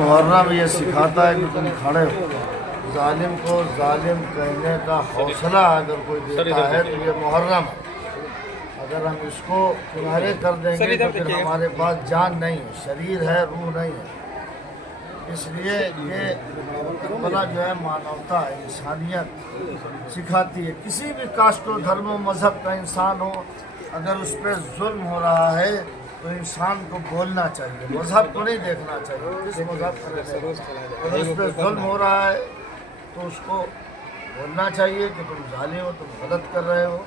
मुहर्रम ये सिखाता है कि तुम खड़े हो, जालिम को जालिम कहने का हौसला अगर कोई देता है तो ये मुहर्रम है। अगर हम इसको किनारे कर देंगे तो फिर हमारे पास जान नहीं है, शरीर है, रूह नहीं है। इसलिए ये बड़ा जो है मानवता है, इंसानियत सिखाती है। किसी भी कास्ट और धर्म और मजहब का इंसान हो, अगर उस पर जुल्म हो रहा है तो इंसान को बोलना चाहिए, मजहब को नहीं देखना चाहिए किस मजहब का। अगर उस पर जुल्म हो रहा है तो उसको बोलना चाहिए कि तुम जालिम हो, तुम गलत कर रहे हो।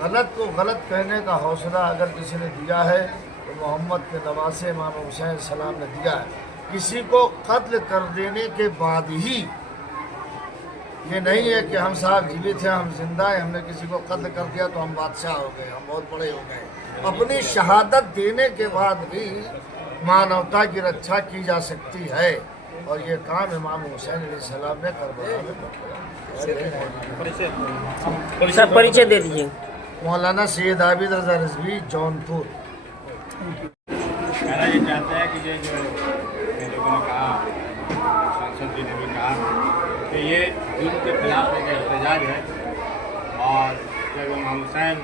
गलत को गलत कहने का हौसला अगर किसी ने दिया है तो मोहम्मद के नवासे इमाम हुसैन सलाम ने दिया है। किसी को कत्ल कर देने के बाद ही, ये नहीं है कि हम साहब जीवित हैं, हम जिंदा हैं, हमने किसी को कत्ल कर दिया तो हम बादशाह हो गए, हम बहुत बड़े हो गए। अपनी शहादत देने के बाद भी मानवता की रक्षा की जा सकती है, और ये काम इमाम हुसैन अलैहिस्सलाम ने करबला में किया। सर परिचय दे दीजिए। मौलाना सैयद आबिद रज़ा रिज़वी, जौनपुर। कहना ये चाहते हैं कि ये जो लोगों ने कहा, सांसद जी ने भी कहा कि ये जुल्म के खिलाफ एक एहतजाज है, और जब इमाम हुसैन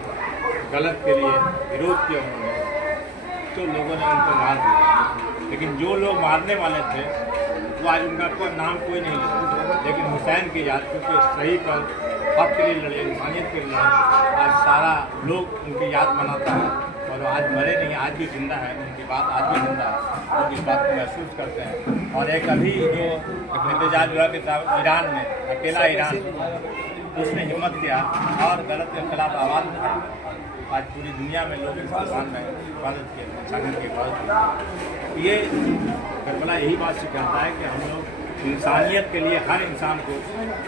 गलत के लिए विरोध किया उन्होंने तो लोगों ने उनको मार दिया। लेकिन जो लोग मारने वाले थे वो आज उनका कोई नाम कोई नहीं लेता, लेकिन हुसैन की याद, क्योंकि सही पर हक के लिए लड़े, इंसानियत के लिए लड़े, आज सारा लोग उनकी याद मनाता है। और आज मरे नहीं, आज भी जिंदा है, उनकी बात आज भी जिंदा है, लोग इस बात को महसूस करते हैं। और एक अभी जो एहतजाज हुआ कि ईरान में, अकेला ईरान उसने हिम्मत किया और गलत के खिलाफ आवाज़ उठाई। आज पूरी दुनिया में लोग इस दुकान में हिफाजत किए, इंसानियत की हिफाजत की। ये करबला यही बात सिखाता है कि हम लोग इंसानियत के लिए हर इंसान को,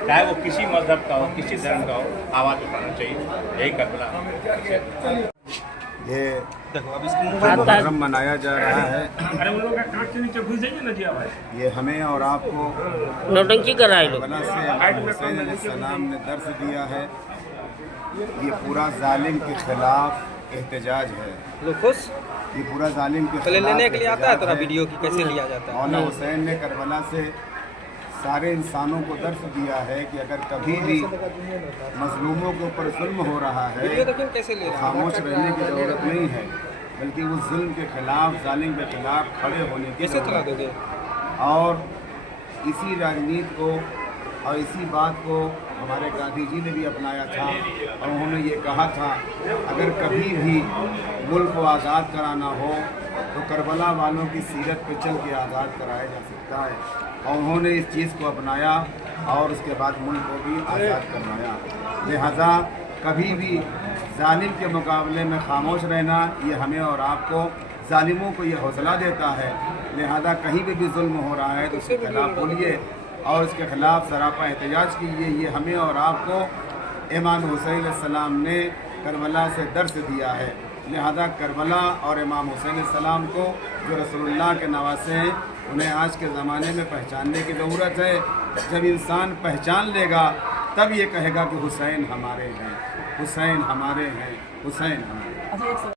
चाहे वो किसी मजहब का हो, किसी धर्म का हो, आवाज़ उठाना चाहिए। यही करबला। ये मुहर्रम मनाया जा रहा है। अरे उन लोगों का कांच के नीचे घुस जाइए ना जी आवाज़। ये हमें और आपको नौटंकी कर रहा है लोग। करबला से इमाम हुसैन अलैहिस्सलाम ने दर्स दिया है। ये पूरा जालिम के खिलाफ एहतजाज है। ये पूरा जालिम के खिलाफ लेने के लिए आता है, एहतजाज तो वीडियो की कैसे लिया जाता है। मौलाना हुसैन ने करबला से सारे इंसानों को दर्स दिया है कि अगर कभी भी मजलूमों के ऊपर जुल्म हो रहा है कैसे ले तो खामोश रहने की ज़रूरत नहीं है, बल्कि उस जुल्म के खिलाफ, जालिम के खिलाफ खड़े होने की ज़रूरत है। और इसी राजनीति को और इसी बात को हमारे गांधी जी ने भी अपनाया था, और उन्होंने ये कहा था अगर कभी भी मुल्क को आज़ाद कराना हो तो करबला वालों की सीरत पर चल के आज़ाद कराया जा सकता है। और उन्होंने इस चीज़ को अपनाया और उसके बाद मुल्क को भी आज़ाद करवाया। लिहाजा कभी भी जालिम के मुकाबले में खामोश रहना, ये हमें और आपको, जालिमों को ये हौसला देता है। लिहाजा कहीं भी जुल्म हो रहा है तो उसके खिलाफ बोलिए और उसके खिलाफ सरापा एहतजाज कीजिए। ये हमें और आपको इमाम हुसैन अलैहिस्सलाम ने करबला से दर्स दिया है। लिहाजा करबला और इमाम हुसैन अलैहिस्सलाम को, जो रसूलुल्लाह के नवासे हैं, उन्हें आज के ज़माने में पहचानने की ज़रूरत है। जब इंसान पहचान लेगा तब ये कहेगा कि हुसैन हमारे हैं, हुसैन हमारे हैं, हुसैन हमारे हैं।